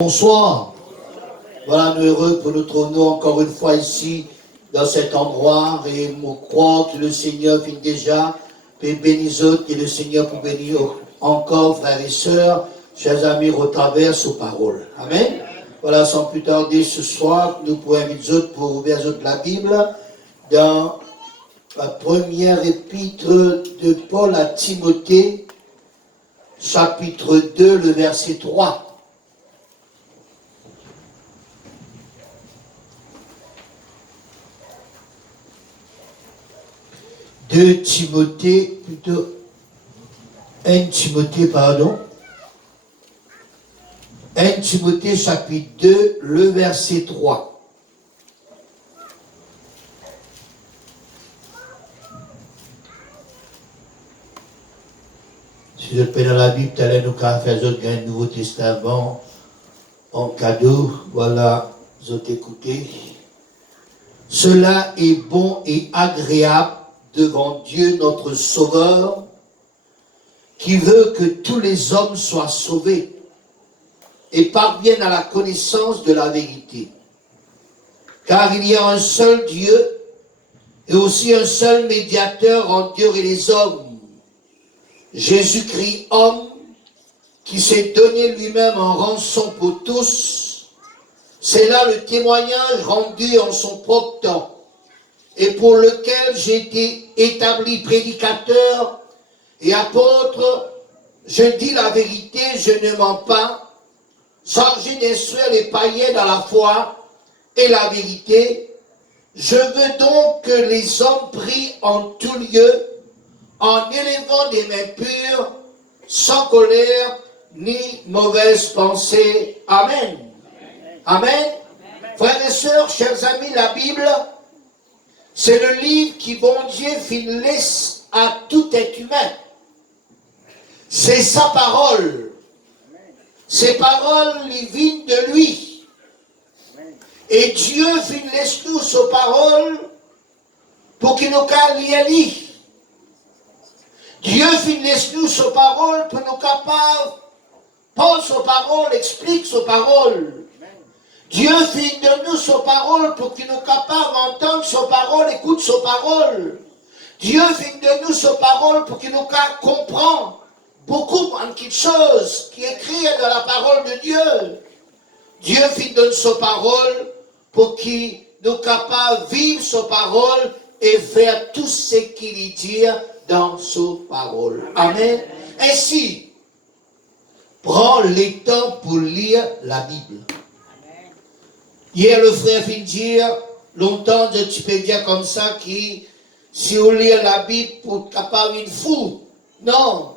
Bonsoir. Voilà, nous heureux pour nous trouver encore une fois ici, dans cet endroit. Et nous croyons que le Seigneur vient déjà, et bénis autres, et le Seigneur pour bénir encore, frères et sœurs, chers amis, au travers ses paroles. Amen. Voilà, sans plus tarder, ce soir, nous pouvons inviter autres pour ouvrir la Bible dans la première épître de Paul à Timothée, chapitre 2, le verset 3. 2 Timothée, plutôt 1 Timothée, pardon. 1 Timothée chapitre 2, le verset 3. Si je peux dans la Bible, tu allais nous faire un Nouveau Testament en cadeau. Voilà, je t'écoutais. Cela est bon et agréable devant Dieu notre Sauveur, qui veut que tous les hommes soient sauvés et parviennent à la connaissance de la vérité. Car il y a un seul Dieu et aussi un seul médiateur entre Dieu et les hommes, Jésus-Christ homme, qui s'est donné lui-même en rançon pour tous. C'est là le témoignage rendu en son propre temps, et pour lequel j'ai été établi prédicateur et apôtre. Je dis la vérité, je ne mens pas, chargé d'instruire les païens dans la foi et la vérité. Je veux donc que les hommes prient en tout lieu, en élevant des mains pures, sans colère ni mauvaise pensée. Amen. Amen. Frères et sœurs, chers amis, la Bible, c'est le livre qui, bon Dieu, laisse à tout être humain. C'est sa parole. Ces paroles, ils viennent de lui. Et Dieu laisse nous sa parole pour qu'il nous lire. Dieu laisse nous sa parole pour nous capables, Paul sa parole, explique sa parole. Dieu fait de nous sa parole pour qu'il nous capables d'entendre sa parole, écoute sa parole. Dieu fait de nous sa parole pour qu'il nous comprend beaucoup de choses qui est écrit dans la parole de Dieu. Dieu fait de nous sa parole pour qu'il nous capables de vivre sa parole et faire tout ce qu'il dit dans sa parole. Amen. Ainsi, prends le temps pour lire la Bible. Hier, le frère vient dire, longtemps, tu peux dire comme ça, qui, si on lit la Bible pour être capable de fou. Non.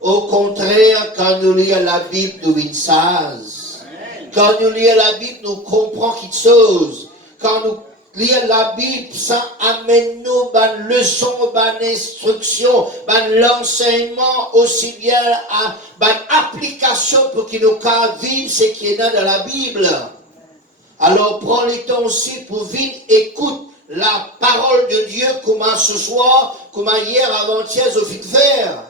Au contraire, quand nous lisons la Bible, nous sommes sages. Quand nous lisons la Bible, nous comprenons quelque chose. Quand nous lisons la Bible, ça amène nous une leçon, une instruction, l'enseignement, aussi bien à une application pour qu'il nous vive ce qui est dans la Bible. Alors, prends le temps aussi pour venir écouter la parole de Dieu, comment ce soir, comment hier, avant-hier, au fin de faire.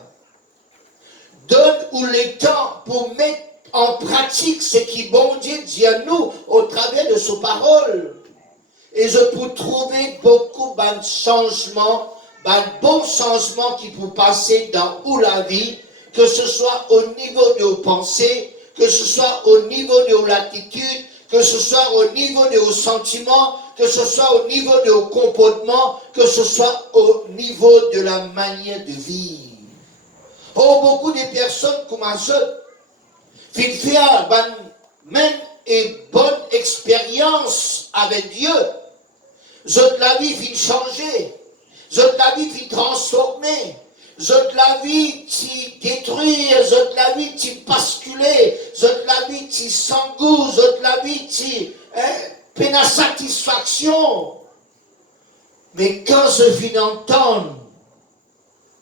Donne-nous le temps pour mettre en pratique ce qui bon Dieu dit à nous au travers de sa parole. Et je peux trouver beaucoup de changements, de bons changements qui peuvent passer dans la vie, que ce soit au niveau de vos pensées, que ce soit au niveau de l'attitude, que ce soit au niveau de vos sentiments, que ce soit au niveau de vos comportements, que ce soit au niveau de la manière de vivre. Oh, beaucoup de personnes commencent à faire même une bonne expérience avec Dieu. La vie finit changer. La vie finit transformer. La vie t'y détruire, la vie t'y basculer, la vie t'y s'engousse, la vie t'y peine à satisfaction. Mais quand je finis d'entendre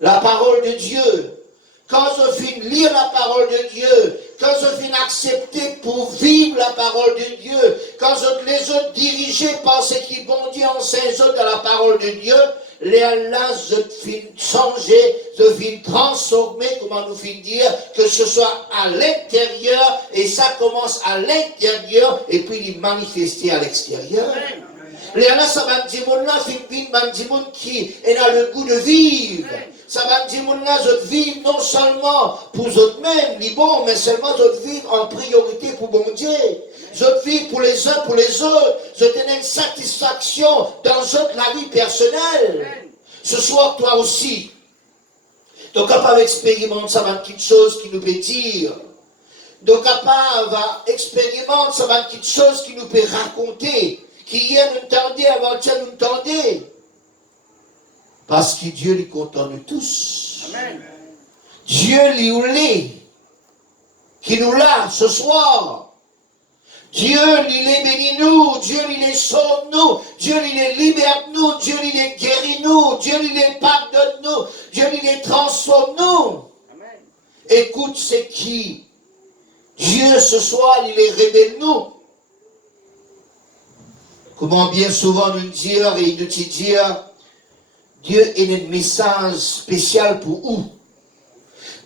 la parole de Dieu, quand je finis de lire la parole de Dieu, quand je finis d'accepter pour vivre la parole de Dieu, quand je les ai dirigés par ce qui bon Dieu enseigne dans la parole de Dieu, Léa, je fin changer, je fin transformer, comment nous fin dire, que ce soit à l'intérieur, et ça commence à l'intérieur, et puis il manifester à l'extérieur. Léa, ça va dire, mon là, fin qui est dans le goût de vivre. Ça va dire, mon là, je vis non seulement pour eux-mêmes, ni bon, mais seulement je vis en priorité pour bon Dieu. Je vis pour les uns, pour les autres. Je tenais une satisfaction dans la vie personnelle. Ce soir, toi aussi. Donc, capable d'expérimenter, ça va quelque chose qui nous peut dire. Donc, capable d'expérimenter, ça va quelque chose qui nous peut raconter. Qui hier nous tendait, avant-hier nous tendait. Parce que Dieu lui content nous tous. Amen. Dieu lui oulé, qui nous l'a ce soir. Dieu lui les bénit nous, Dieu lui les sauve nous, Dieu lui les libère nous, Dieu lui les guérit nous, Dieu lui les pardonne nous, Dieu lui les transforme nous. Amen. Écoute, c'est qui? Dieu ce soir, il les révèle nous. Comment bien souvent nous dire et nous dire, Dieu a un message spécial pour vous.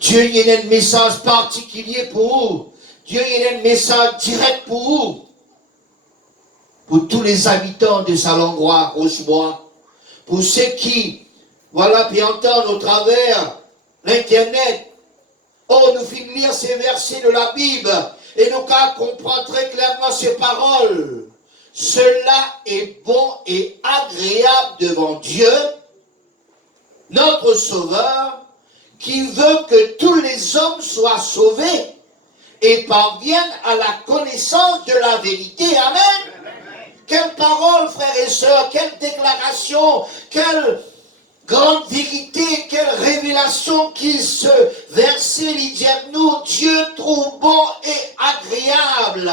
Dieu a un message particulier pour vous. Dieu a un message direct pour vous. Pour tous les habitants de Salongois, Rochebois. Pour ceux qui, voilà, puis entendent au travers l'Internet. Oh, nous finissons lire ces versets de la Bible. Et nous comprenons très clairement ces paroles. Cela est bon et agréable devant Dieu, notre Sauveur, qui veut que tous les hommes soient sauvés et parviennent à la connaissance de la vérité. Amen. Amen. Quelle parole, frères et sœurs, quelle déclaration, quelle grande vérité, quelle révélation qu'il se verset, il dit à nous, Dieu trouve bon et agréable.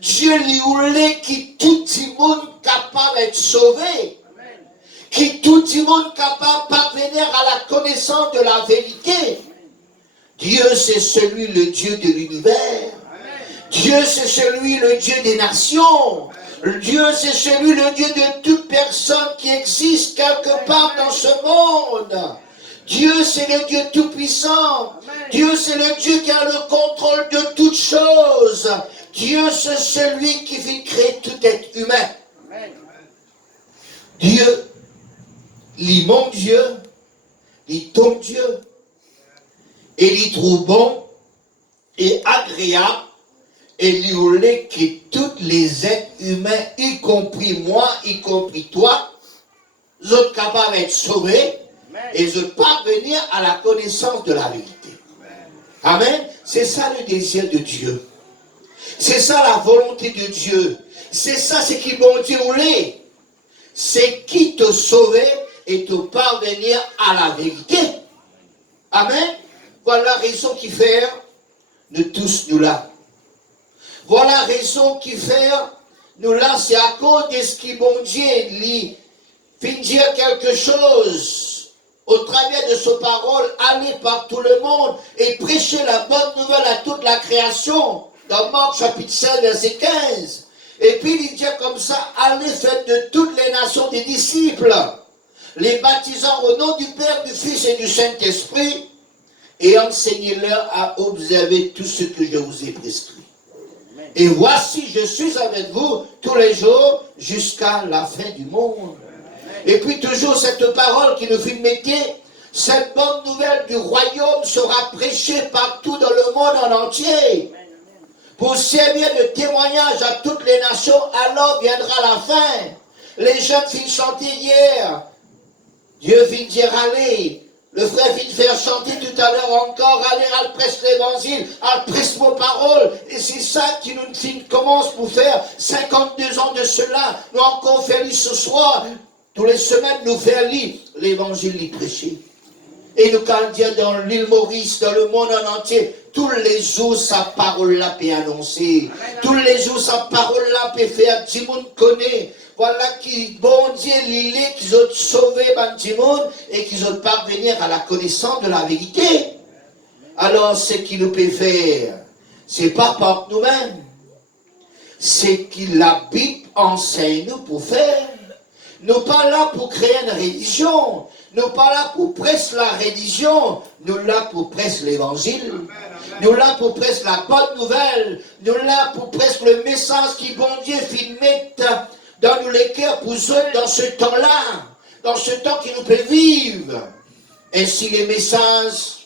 Dieu lui voulait que tout le monde capable d'être sauvé. Amen. Que tout le monde capable de parvenir à la connaissance de la vérité. Amen. Dieu c'est celui, le Dieu de l'univers. Dieu c'est celui, le Dieu des nations. Amen. Dieu c'est celui, le Dieu de toute personne qui existe quelque part dans ce monde. Dieu c'est le Dieu tout-puissant. Dieu c'est le Dieu qui a le contrôle de toutes choses. Dieu, c'est celui qui fait créer tout être humain. Amen. Dieu, il est mon Dieu, il est ton Dieu, et il trouve bon et agréable, et il voulait que tous les êtres humains, y compris moi, y compris toi, soient capables d'être sauvés, et de parvenir à la connaissance de la vérité. Amen. C'est ça le désir de Dieu. C'est ça la volonté de Dieu. C'est ça ce qui bon Dieu voulait. C'est qui te sauver et te parvenir à la vérité. Amen. Voilà la raison qui fait nous tous nous là. Voilà la raison qui fait nous là, c'est à cause de ce qui bon Dieu lui fait dire quelque chose au travers de sa parole, aller par tout le monde et prêcher la bonne nouvelle à toute la création. Dans Marc chapitre 16, verset 15. Et puis il dit comme ça, allez faire de toutes les nations des disciples, les baptisant au nom du Père, du Fils et du Saint-Esprit, et enseignez-leur à observer tout ce que je vous ai prescrit. Et voici, je suis avec vous tous les jours jusqu'à la fin du monde. Et puis toujours cette parole qui nous fait mettre, cette bonne nouvelle du royaume sera prêchée partout dans le monde en entier. Pour servir de témoignage à toutes les nations, alors viendra la fin. Les jeunes filles chantaient hier. Dieu vient dire allez. Le frère vient de faire chanter tout à l'heure encore, allez, elle presse l'évangile, elle presse vos paroles. Et c'est ça qui nous commence pour faire 52 ans de cela. Nous encore fait lire ce soir. Tous les semaines, nous faire lire l'évangile, les prêcher. Et nous, quand dire dans l'île Maurice, dans le monde en entier, tous les jours, sa parole-là peut annoncer. Tous les jours, sa parole-là peut faire. Tout le monde connaît. Voilà qui, bon Dieu, l'île, qu'ils ont sauvé tout le monde et qu'ils ont parvenir à la connaissance de la vérité. Alors, ce qu'il nous peut faire, c'est pas par nous-mêmes. C'est que la Bible enseigne nous pour faire. Nous pas là pour créer une religion. Nous pas là pour presser la religion. Nous là pour presser l'évangile. Nous là pour presser la bonne nouvelle. Nous là pour presser le message qui bon Dieu fait mettre dans nous les cœurs pour eux dans ce temps-là. Dans ce temps qui nous peut vivre. Ainsi les messages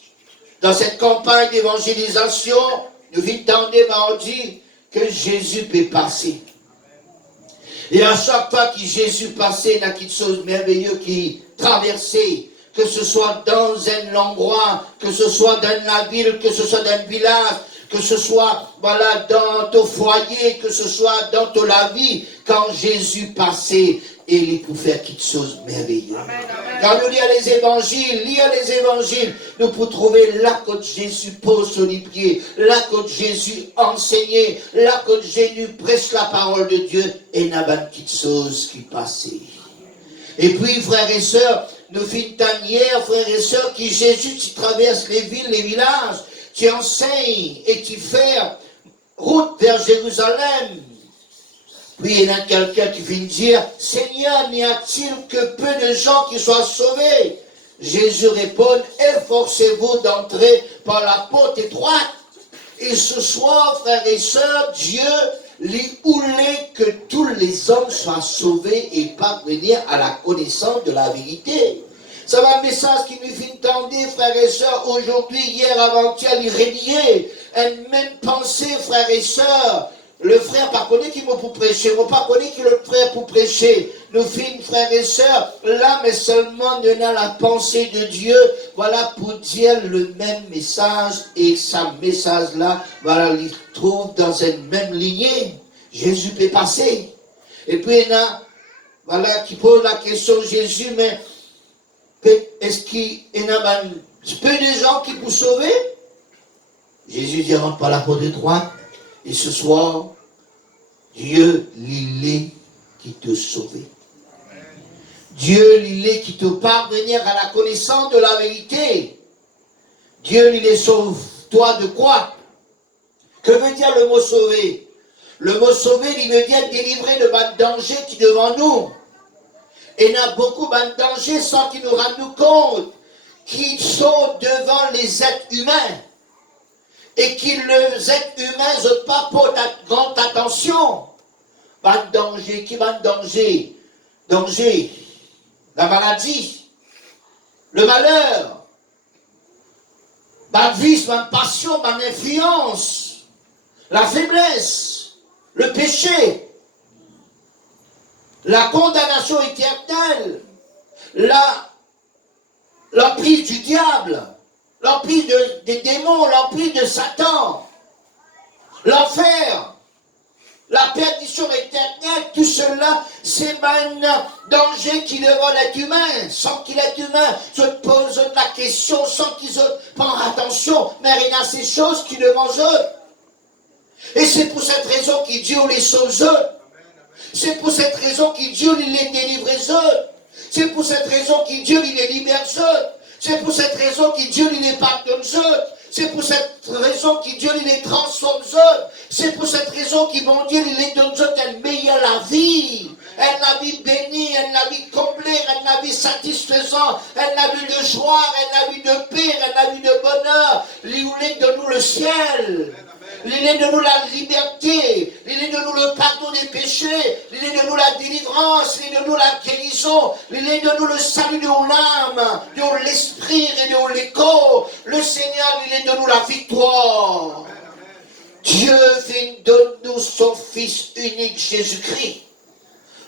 dans cette campagne d'évangélisation, nous entendons mardi que Jésus peut passer. Et à chaque fois que Jésus passait, il y a quelque chose de merveilleux qui traversait, que ce soit dans un endroit, que ce soit dans la ville, que ce soit dans un village, que ce soit voilà, dans ton foyer, que ce soit dans ta vie, quand Jésus passait, il pouvait faire quelque chose de merveilleux. Quand nous lisons les évangiles, nous pouvons trouver là que Jésus pose sur les pieds, là que Jésus enseignait, là que Jésus prêche la parole de Dieu, et il y a quelque chose qui passait. Et puis, frères et sœurs, nous finissons hier, frères et sœurs, qui Jésus, tu traverses les villes, les villages, tu enseignes et tu fais route vers Jérusalem. Puis il y a quelqu'un qui vient dire, Seigneur, n'y a-t-il que peu de gens qui soient sauvés? Jésus répond, efforcez-vous d'entrer par la porte étroite. Et ce soir, frères et sœurs, Dieu lui voulait que tous les hommes soient sauvés et parvenir à la connaissance de la vérité. Ça va un message qui nous fait entendre, frères et sœurs, aujourd'hui, hier, avant-hier, il reliait une même pensée, frères et sœurs. Le frère pas connu qui m'a pour prêcher, moi pas connu qui le frère pour prêcher. Nous filles, frères et sœurs, là, mais seulement nous avons la pensée de Dieu, voilà, pour dire le même message, et ce message-là, voilà, il trouve dans une même lignée. Jésus peut passer. Et puis, il y a, voilà, qui pose la question, Jésus, mais est-ce qu'il y a peu de gens qui peuvent sauver? Jésus dit, rentre par la porte étroite. Et ce soir, Dieu, il est qui te sauve. Dieu, il est qui te parvenir à la connaissance de la vérité. Dieu, il est sauve. Toi de quoi? Que veut dire le mot sauver? Le mot sauver, il veut dire délivrer de bas danger qui est devant nous. Et il y a beaucoup de dangers sans qu'ils nous rendent compte, qui sont devant les êtres humains. Et que les êtres humains n'ont pas pour grande attention. Pas de danger, qui va de danger? Danger, la maladie, le malheur, ma vice, ma passion, ma influence, la faiblesse, le péché, la condamnation éternelle, l'emprise du diable, l'emprise des démons, l'emprise de Satan, l'enfer, la perdition éternelle, tout cela, c'est un danger qui devant l'être humain, sans qu'il est humain, se pose la question, sans qu'ils prennent attention, mais il y a ces choses qui devant eux. Et c'est pour cette raison qu'il Dieu les sauve eux. C'est pour cette raison qu'il Dieu les délivre eux. C'est pour cette raison qu'il Dieu les libère eux. C'est pour cette raison que Dieu les pardonne eux. C'est pour cette raison que Dieu les transforme eux. C'est pour cette raison que mon Dieu les donne eux une meilleure la vie. La vie bénie, la vie comblée, la vie satisfaisante, la vie de joie, la vie de paix, la vie de bonheur. Il de nous le ciel. Il est de nous la liberté, il est de nous le pardon des péchés, il est de nous la délivrance, il est de nous la guérison, il est de nous le salut de l'âme, de l'esprit et de l'écho. Le Seigneur, il est de nous la victoire. Dieu vient de nous son Fils unique Jésus-Christ,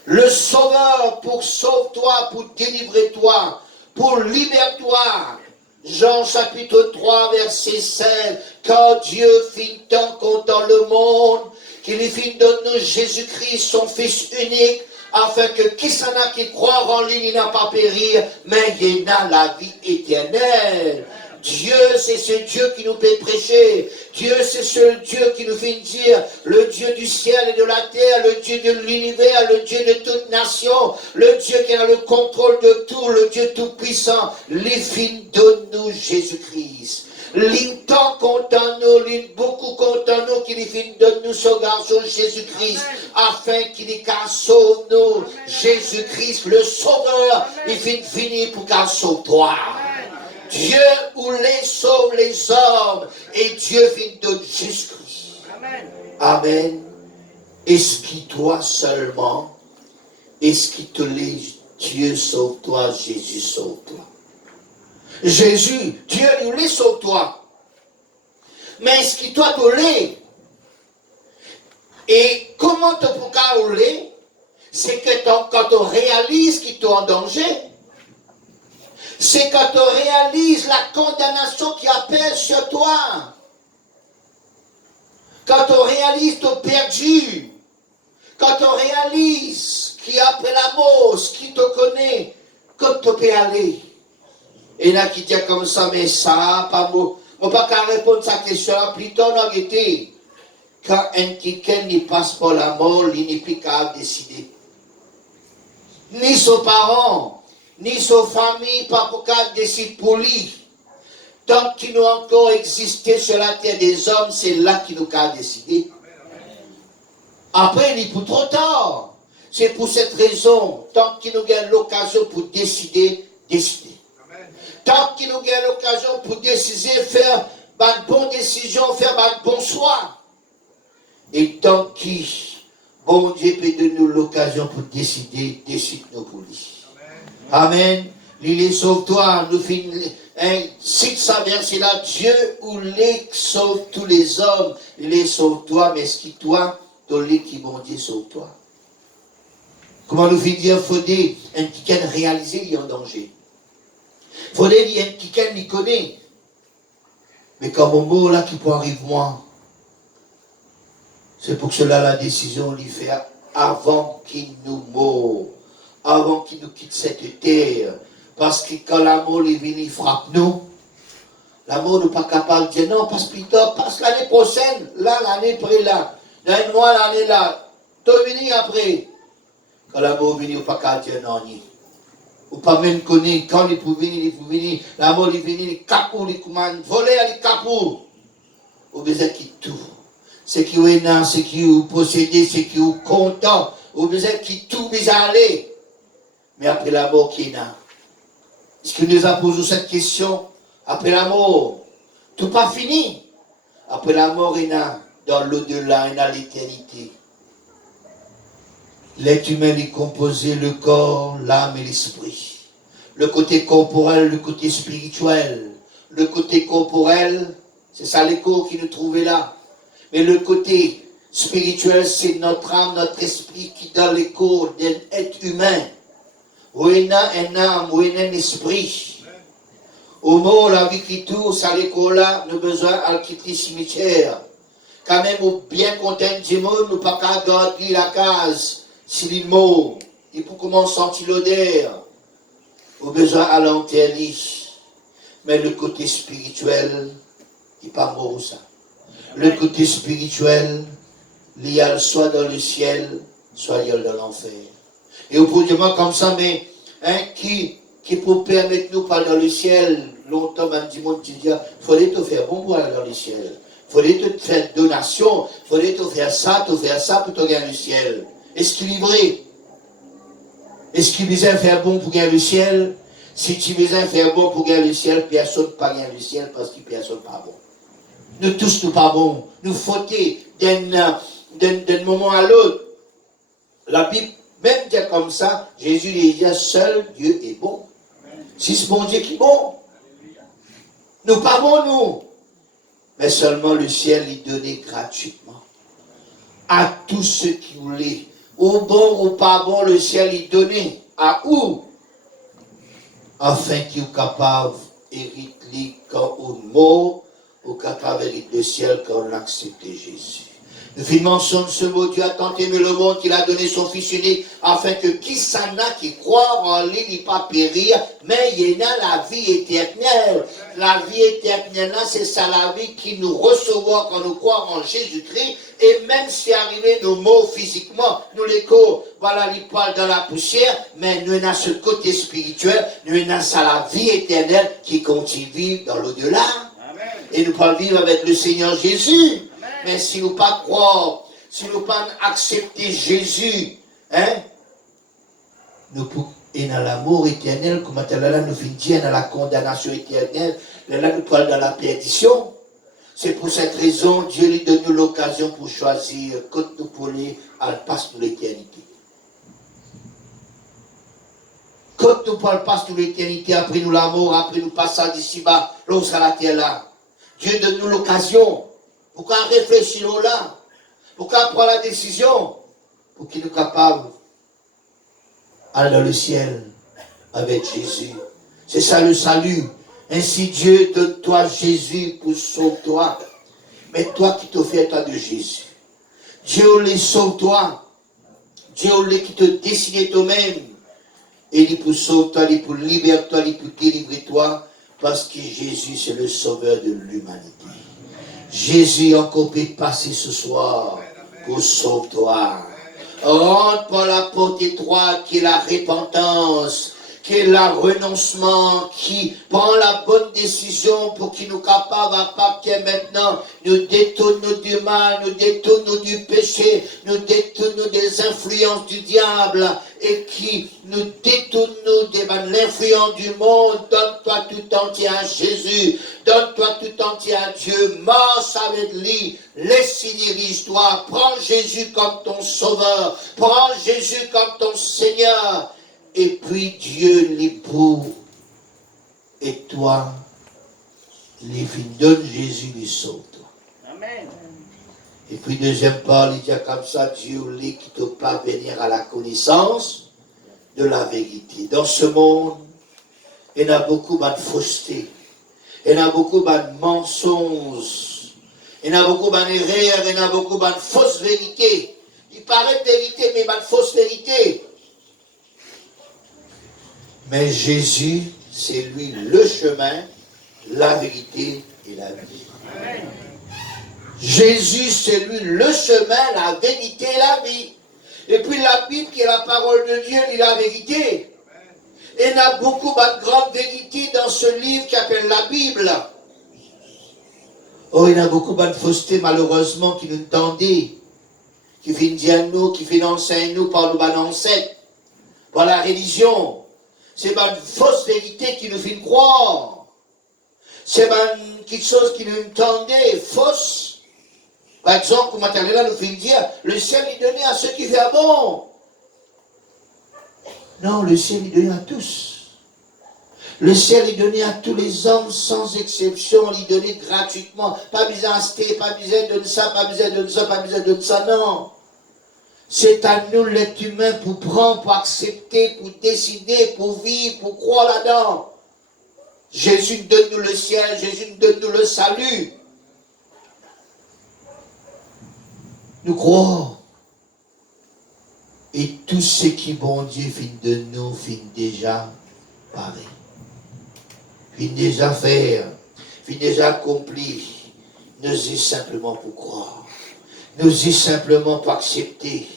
le Sauveur pour sauver-toi, pour délivrer-toi, pour libérer-toi. Jean chapitre 3 verset 16, quand Dieu fit tant contre le monde, qu'il fit de nous Jésus-Christ son Fils unique, afin que qui s'en a qui croient en lui, il n'a pas périr, mais il a la vie éternelle. Dieu, c'est ce Dieu qui nous fait prêcher. Dieu, c'est ce Dieu qui nous fait dire, le Dieu du ciel et de la terre, le Dieu de l'univers, le Dieu de toute nation, le Dieu qui a le contrôle de tout, le Dieu tout-puissant. Les films donne-nous Jésus-Christ. L'intant content nous, beaucoup content nous, qu'il finit donne-nous ce garçon Jésus-Christ, afin qu'il y sauve nous. Jésus-Christ, le Sauveur, il finit pour qu'il sauve toi. Dieu ou les sauve les hommes et Dieu finit de Jésus-Christ. Amen. Amen. Est-ce qui toi seulement, est-ce qui te l'est, Dieu sauve toi, Jésus sauve toi. Jésus, Dieu nous l'est sauve toi. Mais est-ce qui toi te l'est? Et comment te pourquoi l'est? C'est que quand tu réalises qu'il t'est en danger, c'est quand tu réalises la condamnation qui appelle sur toi. Quand tu réalises que tu es perdu. Quand tu réalises qu'il y a après la mort, qui te connaît, que tu peux aller. Et là qui dit comme ça, mais ça, pas moi. On ne peut pas répondre à cette question. Plutôt, on a été. Quand un quelqu'un n'y passe pas la mort, il n'est plus capable de décider. Ni ses parents, ni sa famille, pas pour qu'elle décide pour lui. Tant qu'il nous a encore existé sur la terre des hommes, c'est là qu'il nous a décidé. Après, il est pour trop tard. C'est pour cette raison, tant qu'il nous a l'occasion pour décider, décider. Tant qu'il nous a l'occasion pour décider, faire une bonne décision, faire un bon choix. Et tant qu'il, bon Dieu peut donner nous l'occasion pour décider, décide-nous pour lui. Amen. Il sauve-toi, nous finissons. Si ça verset là, Dieu ou les sauve tous les hommes, il les sauve-toi, mais ce qui toi, ton lit qui bon Dieu sauve-toi. Comment nous fait dire, faut dire, un qui can réaliser, il est en danger. Faut dire, un qui can il connaît. Mais comme au mot là qui peut arriver moi, c'est pour cela la décision lui fait avant qu'il nous meure, avant qu'il nous quitte cette terre. Parce que quand la mort est venue, il frappe nous. La mort n'est pas capable de dire non, passe plus tard, passe l'année prochaine, là, l'année après là, dans un mois, l'année là, tu venir après. Quand la mort est venue, il n'est pas capable de dire non, ni. Ou pas même connaître, quand il peut venir, la mort est venue, il capou, il commande, voler, il capou. Ou besoin qu'il tout. Ce qui est là, ce qui est possédé, ce qui est content, ou besoin qu'il tout mis à aller. Mais après la mort qui est là. Est-ce qu'il nous a posé cette question? Après la mort, tout pas fini. Après la mort, il y a dans l'au-delà, il y a l'éternité. L'être humain est composé, le corps, l'âme et l'esprit. Le côté corporel, le côté spirituel. Le côté corporel, c'est ça l'écho qui nous trouvait là. Mais le côté spirituel, c'est notre âme, notre esprit qui donne l'écho d'un être humain. Où il y a un âme, où il y a un esprit. Au mot, la vie qui tourne, ça l'école là, nous besoin de quitter le cimetière. Quand même, au bien content du monde, nous pas qu'à garder la case, si il mort, il faut comment sentir l'odeur. Au besoin à l'enterrer. Mais le côté spirituel, il n'est pas mort ça. Le côté spirituel, il y a soit dans le ciel, soit il y a dans l'enfer. Et au bout de moi comme ça, mais qui peut permettre nous pas dans le ciel, longtemps même du monde, tu dis, il faudrait te faire bon pour aller dans le ciel. Il faudrait te faire donation, il faudrait te faire ça pour te gagner le ciel. Est-ce qu'il est vrai? Est-ce qu'il besoin faire bon pour gagner le ciel? Si tu besoin faire bon pour gagner le ciel, personne ne peut pas gagner le ciel parce que personne n'est pas bon. Nous tous nous pas bons. Nous fauter d'un moment à l'autre. La Bible même dit comme ça, Jésus dit, seul Dieu est bon. Si c'est bon Dieu qui est bon. Nous pas bons, nous. Mais seulement le ciel est donné gratuitement. À tous ceux qui voulaient. Au bon ou pas bon, le ciel est donné. À où? Afin qu'ils soient capables d'hériter quand on mort, ou capable d'hériter le ciel quand on accepte Jésus. Nous fin mention de ce mot, Dieu a tant aimé le monde qu'il a donné son Fils unique, afin que qui s'en a qui croit en lui n'y pas périr, mais il y a la vie éternelle. La vie éternelle, c'est ça la vie qui nous recevons quand nous croyons en Jésus-Christ, et même si arrivé nos mots physiquement, nous les co, voilà, les poils dans la poussière, mais nous avons ce côté spirituel, nous avons ça la vie éternelle qui continue à vivre dans l'au-delà. Et nous pouvons vivre avec le Seigneur Jésus. Mais si nous ne pas croire, si nous ne pas accepter Jésus, hein, nous pouvons, et dans l'amour éternel, comme là, nous finissons dans la condamnation éternelle, là, nous parlons dans la perdition. C'est pour cette raison, Dieu lui donne nous l'occasion pour choisir, quand nous pouvons passe pour l'éternité. Quand nous passe pour l'éternité, après nous l'amour, après nous passons d'ici-bas, là, on sera la terre là. Dieu donne nous l'occasion. Pourquoi réfléchir là? Pourquoi prendre la décision? Pour qu'il nous capable d'aller dans le ciel avec Jésus. C'est ça le salut. Ainsi Dieu donne-toi Jésus pour sauver-toi. Mais toi qui t'offres toi de Jésus. Dieu les sauve-toi. Dieu les qui te décide toi-même. Et il pour sauver-toi, il pour libérer-toi, il pour délivrer-toi. Parce que Jésus c'est le sauveur de l'humanité. Jésus encore peut passer ce soir pour sauver-toi. Rentre par la porte étroite qui est la repentance, qui est le renoncement, qui prend la bonne décision pour qu'il nous capable à partir maintenant, nous détourne du mal, nous détourne du péché, nous détourne des influences du diable et qui nous détourne de l'influence du monde. Donne-toi tout entier à Jésus, donne-toi tout entier à Dieu, marche avec lui, laisse-y dirige-toi, prends Jésus comme ton sauveur, prends Jésus comme ton Seigneur. Et puis Dieu l'époux et toi, les filles donne Jésus les sauve toi. Amen. Et puis deuxième part, il dit comme ça, Dieu les qui te pas venir à la connaissance de la vérité. Dans ce monde, il y a beaucoup de fausseté, il y a beaucoup de mensonges, il y a beaucoup d'erreurs, il y a beaucoup de fausses vérités. Il paraît vérité, mais de fausses vérités. Mais Jésus, c'est lui le chemin, la vérité et la vie. Amen. Jésus, c'est lui le chemin, la vérité et la vie. Et puis la Bible, qui est la parole de Dieu, est la vérité. Et il y a beaucoup de grandes vérités dans ce livre qui s'appelle la Bible. Oh, il y a beaucoup de fausseté, malheureusement, qui nous tendaient, qui viennent dire nous, qui viennent enseigner nous par nos ancêtres, par la religion. C'est une fausse vérité qui nous fait croire. C'est quelque chose qui nous tendait, fausse. Par exemple, comme là nous fait dire, le ciel est donné à ceux qui font bon. Non, le ciel est donné à tous. Le ciel est donné à tous les hommes sans exception, il est donné gratuitement. Pas besoin d'acheter, pas besoin de ça, pas besoin de ça, pas besoin de ça, non. C'est à nous, l'être humain, pour prendre, pour accepter, pour décider, pour vivre, pour croire là-dedans. Jésus donne-nous le ciel, Jésus donne-nous le salut. Nous croyons. Et tout ce qui, bon Dieu, finit de nous, finit déjà pareil. Finit déjà faire, finit déjà accompli. Nous y simplement pour croire. Nous y simplement pour accepter.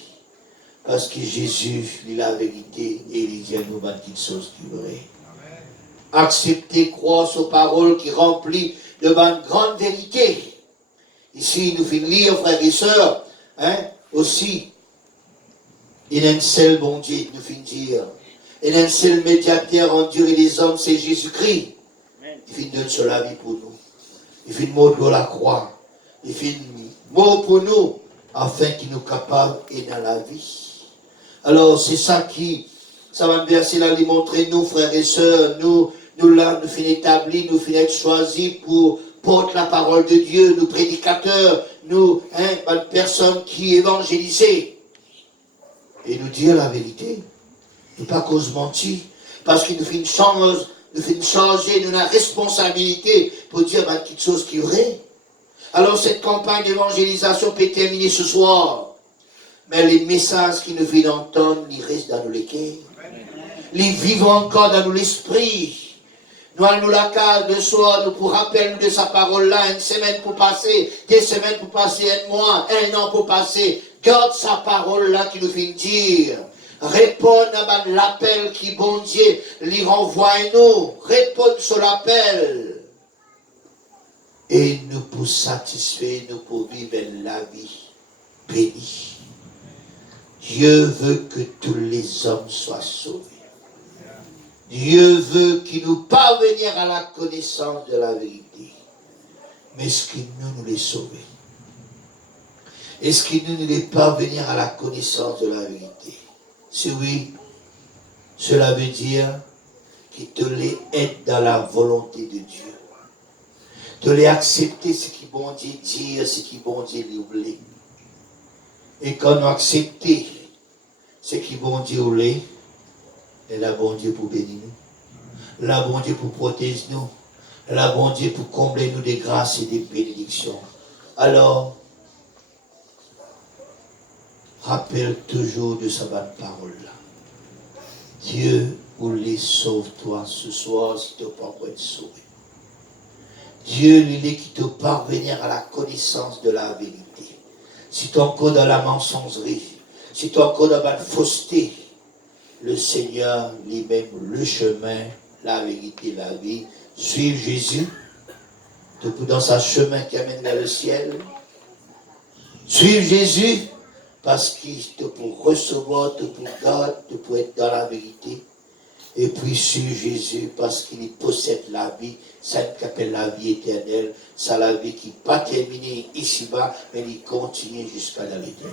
Parce que Jésus, il est la vérité et il dit à nous quelque chose qui est vrai. Accepter, croire aux paroles qui remplissent de grande vérité. Ici, nous finissons lire, frères et sœurs, aussi. Il y a un seul bon Dieu, nous finissons dire. Il y a un seul médiateur entre Dieu et les hommes, c'est Jésus-Christ. Il finit donner sur la vie pour nous. Il finit mort de la croix. Il finit mort pour nous, afin qu'il nous capable et dans la vie. Alors, c'est ça qui, ça va me verser là, lui montrer, nous, frères et sœurs, nous là, nous finissons établis, nous finissons choisis pour porter la parole de Dieu, nous prédicateurs, nous, personnes qui évangélisent. Et nous dire la vérité. Nous pas cause mentir, parce qu'il nous fait une chance, nous fait changer, nous avons la responsabilité pour dire quelque chose qui est vrai. Alors cette campagne d'évangélisation peut terminer ce soir. Mais les messages qui nous viennent d'entendre, ils restent dans nos cœurs. Ils vivent encore dans l'esprit. Nous allons la case de soir, nous pour rappeler de sa parole-là, une semaine pour passer, 2 semaines pour passer, 1 mois, 1 an pour passer. Garde sa parole-là qui nous vient dire. Répondre à l'appel qui, bon Dieu, lui renvoie à nous. Répondre sur l'appel. Et nous pour satisfaire, nous pour vivre la vie bénie. Dieu veut que tous les hommes soient sauvés. Dieu veut qu'il nous parvenir à la connaissance de la vérité. Mais est-ce qu'il nous les sauver? Est-ce qu'il nous les parvenir à la connaissance de la vérité? Si oui, cela veut dire qu'il te les aide dans la volonté de Dieu. De les accepter ce qui bon Dieu dit, ce qui bon Dieu lui voulait. Et quand on accepte ce qui bon Dieu voulait, et la bon Dieu pour bénir nous, la bon Dieu pour protéger nous, la bon Dieu pour combler nous des grâces et des bénédictions. Alors, rappelle toujours de sa bonne parole-là. Dieu voulait sauve-toi ce soir si tu n'es pas encore être sauvé. Dieu, il est qui te parvenir à la connaissance de la vérité. Si tu es encore dans la mensongerie, si tu es encore dans la fausseté, le Seigneur lui-même, le chemin, la vérité, la vie, suivre Jésus, dans sa chemin qui amène vers le ciel. Suivre Jésus, parce qu'il te pour recevoir, te pour garder, te pour être dans la vérité. Et puis suivre Jésus, parce qu'il possède la vie, celle qu'appelle la vie éternelle, c'est la vie qui n'est pas terminée ici-bas, mais il continue jusqu'à l'éternité.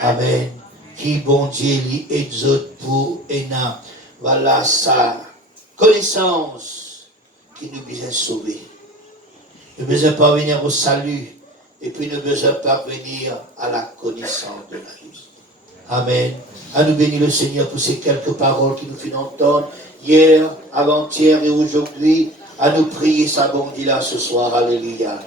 Amen. Qui bon Dieu lui exhorte pour Ena. Voilà sa connaissance qui nous besoin sauver. Nous besoin parvenir au salut et puis nous besoin parvenir à la connaissance de la vie. Amen. À nous bénir le Seigneur pour ces quelques paroles qui nous font entendre hier, avant-hier et aujourd'hui. À nous prier sa bonté là ce soir. Alléluia.